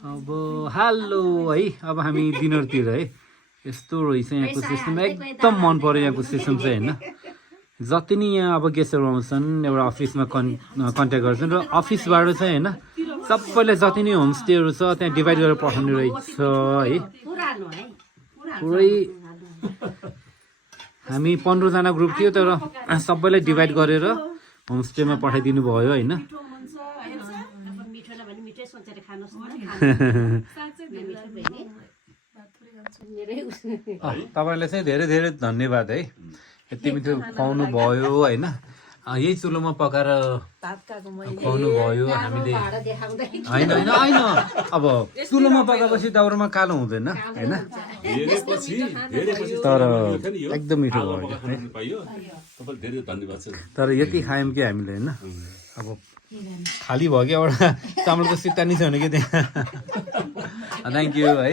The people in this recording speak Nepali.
अब हेलो है, अब हामी डिनरतिर है। यस्तो रहेछ यहाँको सिस्टम, एकदम मन पर्यो यहाँको सिस्टम चाहिँ होइन। जति नि यहाँ अब गेस्टहरू आउँछन् एउटा अफिसमा कन्ट्याक्ट गर्छन् र अफिसबाट चाहिँ होइन सबैलाई जति नै होमस्टेहरू छ त्यहाँ डिभाइड गरेर पठाउने रहेछ है। पुरै हामी 15 जना ग्रुप थियो तर सबैलाई डिभाइड गरेर होमस्टेमा पठाइदिनु भयो होइन। तपाईँलाई चाहिँ धेरै धेरै धन्यवाद है, यति मिठो खुवाउनु भयो होइन। यही चुलोमा पकाएर खुवाउनु भयो हामीले होइन होइन होइन। अब चुलोमा पकाएपछि दाउरामा कालो हुँदैन होइन, तर एकदम मिठो भयो। तर यति खायौँ कि हामीले होइन। अब खाली भयो कि एउटा चामलको सिक्का नि छ भने कि त्यहाँ। थ्याङ्क यू है।